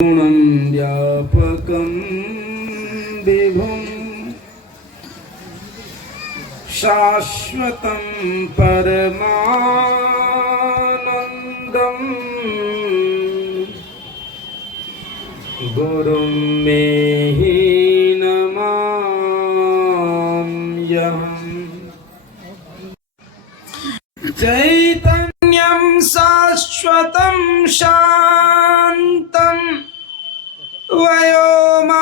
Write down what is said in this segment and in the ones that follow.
गुणं व्यापकं विभुं शाश्वतं परमानन्दं गुरुं मे हि नमाम्यहम्। चैतन्यं शाश्वतं शान्तं वयोमातीतं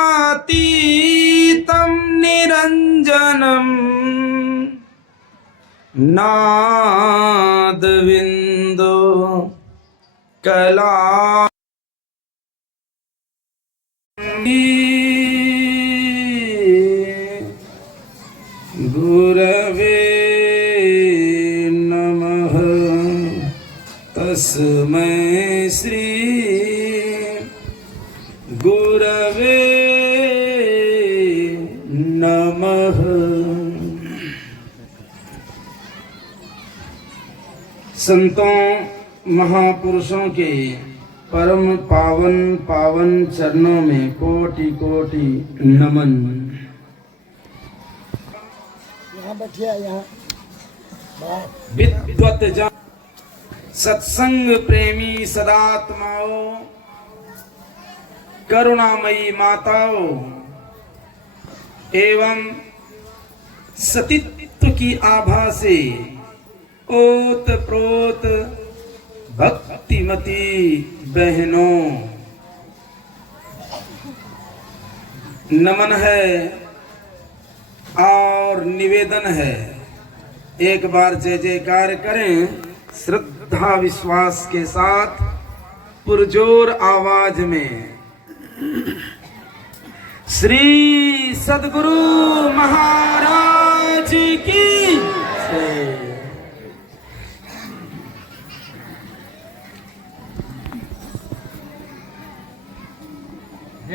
निरञ्जनं नादविन्दो कला गुरवे नमः। तस्मै श्री गुरवे नमः। संतों महापुरुषों के परम पावन पावन चरणों में कोटि कोटि नमन। यहाँ बैठिए, यहाँ विद्वत जन सत्संग प्रेमी सदात्माओं, करुणामयी माताओं एवं सतीत्व की आभा से ओत प्रोत भक्तिमती बहनों, नमन है और निवेदन है। एक बार जय जयकार करें श्रद्धा विश्वास के साथ पुरजोर आवाज में। श्री सद्गुरु महाराज की जय।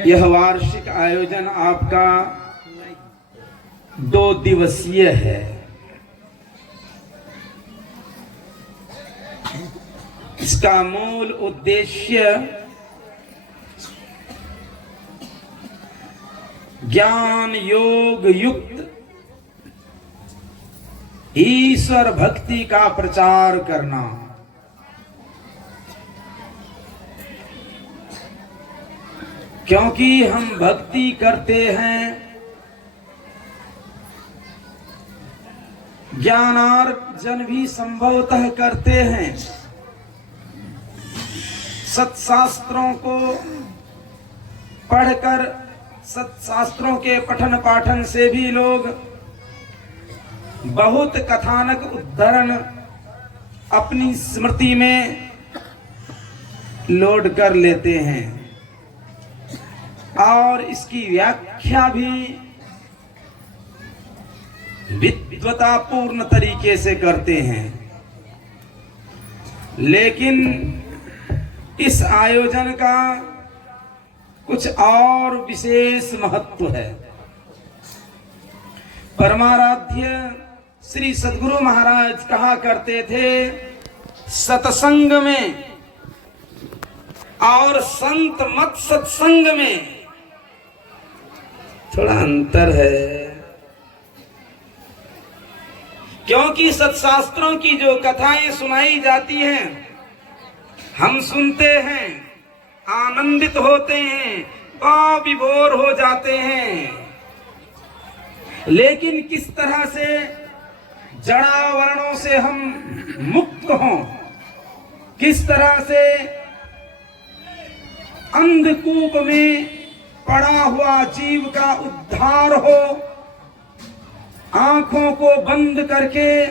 यह वार्षिक आयोजन आपका 2 दिवसीय है। इसका मूल उद्देश्य ज्ञान योग युक्त ईश्वर भक्ति का प्रचार करना। क्योंकि हम भक्ति करते हैं, ज्ञानार्जन भी संभवतः करते हैं। सत्शास्त्रों को पढ़कर, सत्शास्त्रों के पठन पाठन से भी लोग बहुत कथानक उद्धरण अपनी स्मृति में लोड कर लेते हैं और इसकी व्याख्या भी विद्वतापूर्ण तरीके से करते हैं। लेकिन इस आयोजन का कुछ और विशेष महत्व है। परमाराध्य श्री सद्गुरु महाराज कहा करते थे, सत्संग में और संत मत सत्संग में थोड़ा अंतर है। क्योंकि सत्शास्त्रों की जो कथाएं सुनाई जाती हैं, हम सुनते हैं, आनंदित होते हैं, विभोर हो जाते हैं। लेकिन किस तरह से जड़ावरणों से हम मुक्त हों, किस तरह से अंधकूप में पड़ा हुआ जीव का उद्धार हो, आंखों को बंद करके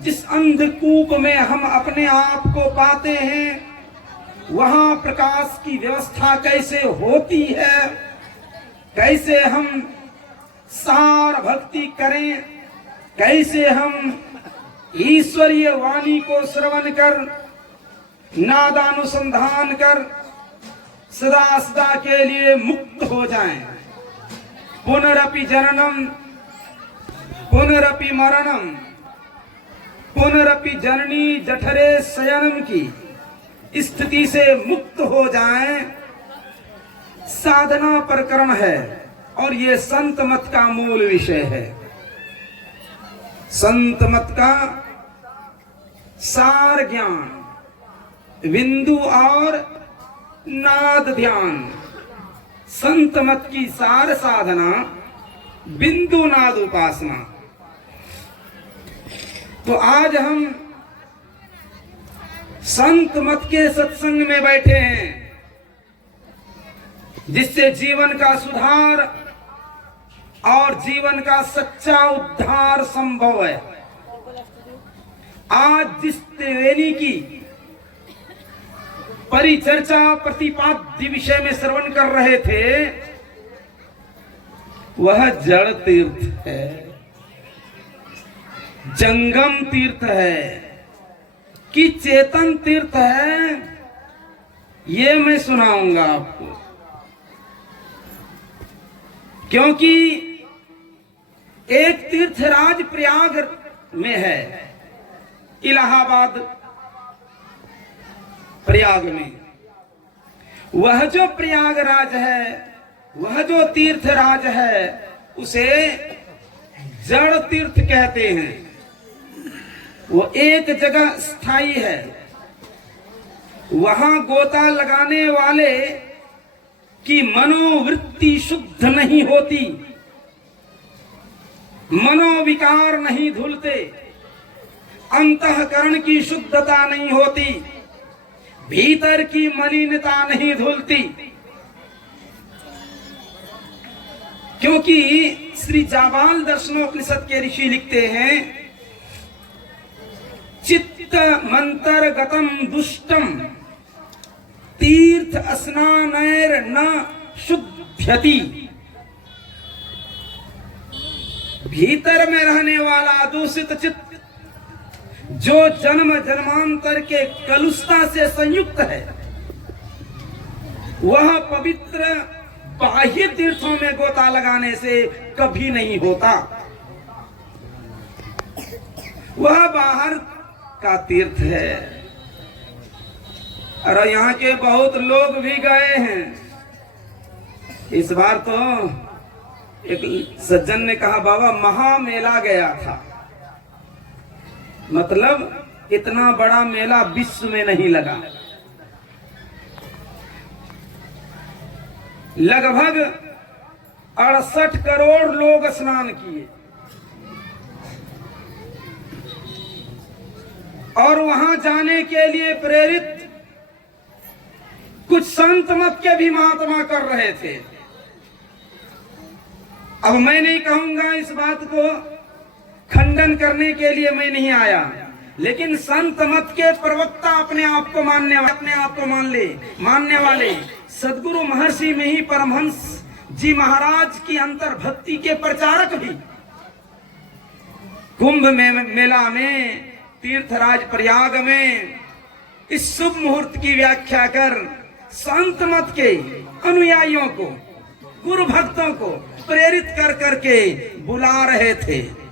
जिस अंधकूप में हम अपने आप को पाते हैं, वहां प्रकाश की व्यवस्था कैसे होती है, कैसे हम सार भक्ति करें, कैसे हम ईश्वरीय वाणी को श्रवण कर, नादानुसंधान कर सदा सदा के लिए मुक्त हो जाएं। पुनरपि जननम पुनरपि मरणम पुनरपि जननी जठरे शयनम की स्थिति से मुक्त हो जाएं साधना प्रकरण है और ये संत मत का मूल विषय है। संत मत का सार ज्ञान, बिंदु और नाद ध्यान। संत मत की सार साधना, बिंदु नाद उपासना। तो आज हम संत मत के सत्संग में बैठे हैं, जिससे जीवन का सुधार और जीवन का सच्चा उद्धार संभव है। आज जिस त्रिवेणी की परिचर्चा प्रतिपाद्य विषय में श्रवण कर रहे थे, वह जड़ तीर्थ है, जंगम तीर्थ है कि चेतन तीर्थ है, ये मैं सुनाऊंगा आपको। क्योंकि एक तीर्थराज प्रयाग में है, इलाहाबाद प्रयाग में। वह जो प्रयागराज है, वह जो तीर्थराज है, उसे जड़ तीर्थ कहते हैं। वो एक जगह स्थायी है। वहां गोता लगाने वाले की मनोवृत्ति शुद्ध नहीं होती, मनोविकार नहीं धुलते, अंतःकरण की शुद्धता नहीं होती, भीतर की मलिनता नहीं धुलती। क्योंकि श्री जाबाल दर्शनोपनिषद के ऋषि लिखते हैं, चित्त मंतरगतम दुष्टम तीर्थ स्नानैर न शुद्ध्यति। भीतर में रहने वाला दूषित चित्त, जो जन्म जन्मांतर के कलुषता से संयुक्त है, वह पवित्र बाह्य तीर्थों में गोता लगाने से कभी नहीं होता। वह बाहर का तीर्थ है। और यहाँ के बहुत लोग भी गए हैं। इस बार तो एक सज्जन ने कहा, बाबा महामेला गया था। मतलब इतना बड़ा मेला विश्व में नहीं लगा। लगभग 68 करोड़ लोग स्नान किए और वहां जाने के लिए प्रेरित कुछ संत मत के भी महात्मा कर रहे थे। अब मैं नहीं कहूंगा, इस बात को खंडन करने के लिए मैं नहीं आया, लेकिन संत मत के प्रवक्ता अपने आप को मानने वाले सदगुरु महर्षि में ही परमहंस जी महाराज की अंतर्भक्ति के प्रचारक भी कुंभ मेला में, तीर्थराज प्रयाग में इस शुभ मुहूर्त की व्याख्या कर संत मत के अनुयायियों को, गुरु भक्तों को प्रेरित कर करके बुला रहे थे।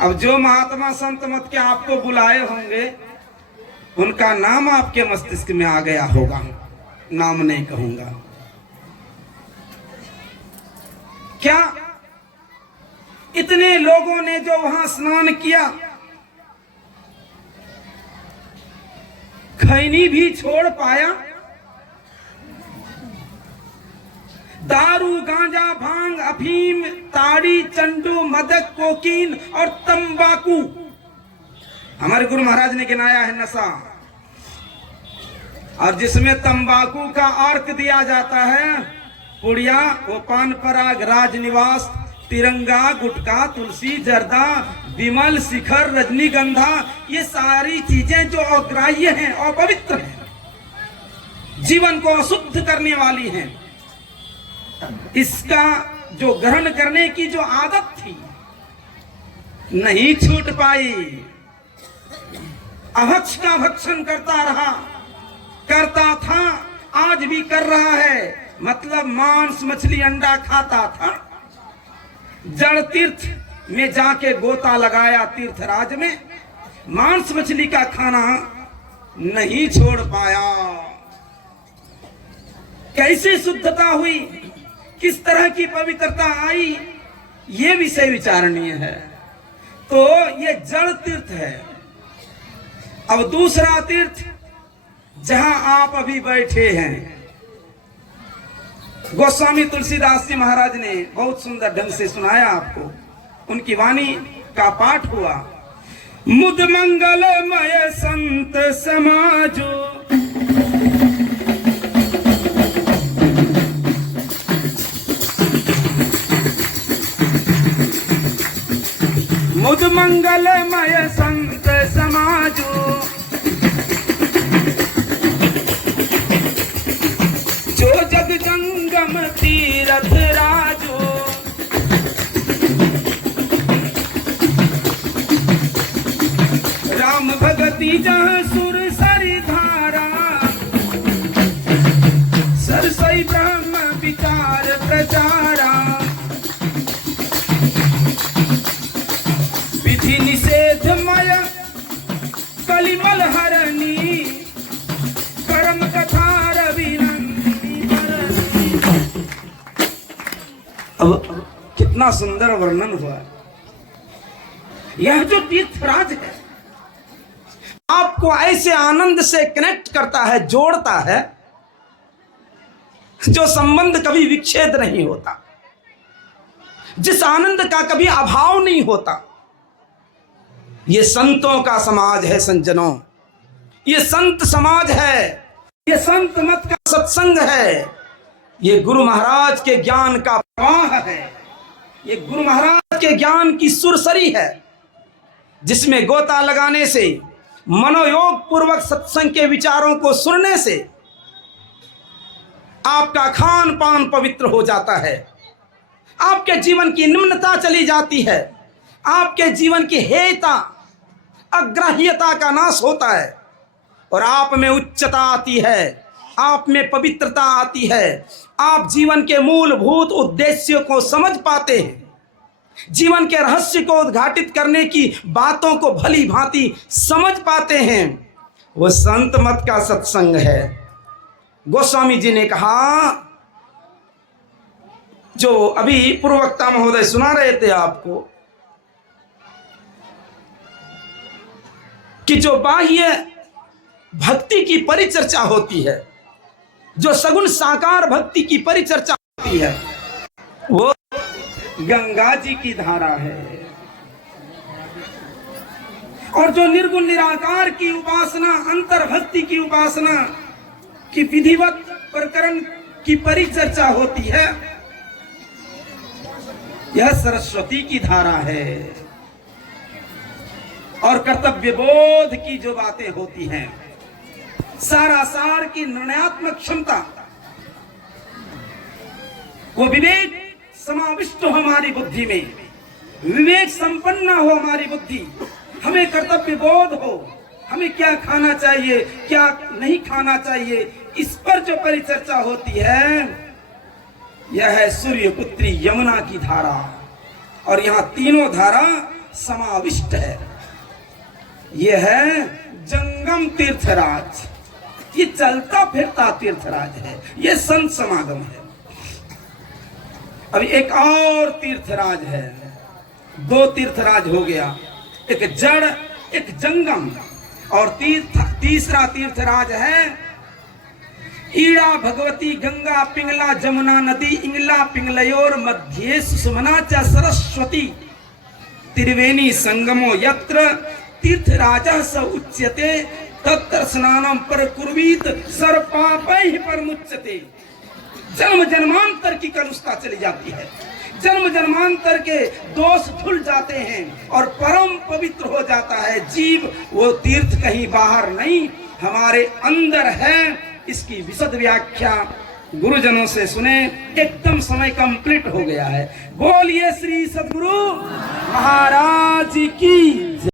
अब जो महात्मा संत मत के आपको बुलाए होंगे, उनका नाम आपके मस्तिष्क में आ गया होगा। नाम नहीं कहूंगा। क्या इतने लोगों ने जो वहां स्नान किया, खैनी भी छोड़ पाया? दारू, गांजा, भांग, अफीम, ताड़ी, चंडू, मदक, कोकीन और तंबाकू, हमारे गुरु महाराज ने गिनाया है नशा। और जिसमें तंबाकू का अर्क दिया जाता है, पुड़िया, वो पान पराग, राजनिवास, तिरंगा, गुटखा, तुलसी, जर्दा, विमल, शिखर, रजनीगंधा, ये सारी चीजें जो अग्राह्य हैं, अपवित्र हैं, जीवन को अशुद्ध करने वाली हैं, इसका जो ग्रहण करने की जो आदत थी, नहीं छूट पाई। अभक्ष का भक्षण करता रहा, करता था, आज भी कर रहा है। मतलब मांस, मछली, अंडा खाता था। जड़ तीर्थ में जाके गोता लगाया, तीर्थराज में मांस मछली का खाना नहीं छोड़ पाया। कैसे शुद्धता हुई, किस तरह की पवित्रता आई, ये विषय विचारणीय है। तो ये जड़ तीर्थ है। अब दूसरा तीर्थ जहां आप अभी बैठे हैं, गोस्वामी तुलसीदास जी महाराज ने बहुत सुंदर ढंग से सुनाया आपको, उनकी वाणी का पाठ हुआ। मुद मंगलमय संत समाजो, मुद मंगलमय संत समाजो, जो जग जंगम तीरथ राजो, राम भगति जहाँ सुर सरि धारा, सरसई ब्रह्म विचार प्रचारा, विधि निषेधमय कलिमल हरणी, कर्म कथा रविनंदिनी हरणी। अब कितना सुंदर वर्णन हुआ। यह जो तीर्थराज है आपको ऐसे आनंद से कनेक्ट करता है, जोड़ता है, जो संबंध कभी विच्छेद नहीं होता, जिस आनंद का कभी अभाव नहीं होता। ये संतों का समाज है संजनों, ये संत समाज है, ये संत मत का सत्संग है, ये गुरु महाराज के ज्ञान का प्रवाह है, ये गुरु महाराज के ज्ञान की सुरसरी है, जिसमें गोता लगाने से, मनोयोग पूर्वक सत्संग के विचारों को सुनने से आपका खान पान पवित्र हो जाता है, आपके जीवन की निम्नता चली जाती है, आपके जीवन की हेयता अग्राह्यता का नाश होता है और आप में उच्चता आती है, आप में पवित्रता आती है, आप जीवन के मूलभूत उद्देश्यों को समझ पाते हैं, जीवन के रहस्य को उद्घाटित करने की बातों को भली भांति समझ पाते हैं। वो संत मत का सत्संग है। गोस्वामी जी ने कहा, जो अभी पूर्ववक्ता महोदय सुना रहे थे आपको, कि जो बाह्य भक्ति की परिचर्चा होती है, जो सगुण साकार भक्ति की परिचर्चा होती है, वो गंगा जी की धारा है। और जो निर्गुण निराकार की उपासना, अंतर भक्ति की उपासना की विधिवत प्रकरण की परिचर्चा होती है, यह सरस्वती की धारा है। और कर्तव्य बोध की जो बातें होती हैं, सारासार की निर्णयात्मक क्षमता, वो विवेक समाविष्ट हो हमारी बुद्धि में, विवेक संपन्न हो हमारी बुद्धि, हमें कर्तव्य बोध हो, हमें क्या खाना चाहिए, क्या नहीं खाना चाहिए, इस पर जो परिचर्चा होती है, यह है सूर्यपुत्री यमुना की धारा। और यहाँ तीनों धारा समाविष्ट है। यह है जंगम तीर्थराज, ये चलता फिरता तीर्थराज है, ये संत समागम है। अभी एक और तीर्थराज है, दो तीर्थराज हो गया, एक जड़ एक जंगम। और तीसरा तीर्थराज है ईड़ा भगवती गंगा पिंगला जमुना नदी इंगला पिंगलयोर मध्य सुमना च सरस्वती त्रिवेणी संगमो यत्र तीर्थराजः स उच्यते तत्र स्नानं पर कुर्वीत सर्वपापैः परमुच्यते। जन्म जन्मांतर की कलुषता चली जाती है, जन्म जन्मांतर के दोष धुल जाते हैं और परम पवित्र हो जाता है जीव। वो तीर्थ कहीं बाहर नहीं, हमारे अंदर है। इसकी विशद व्याख्या गुरुजनों से सुने। एकदम समय कंप्लीट हो गया है। बोलिए श्री सद्गुरु महाराज की जय।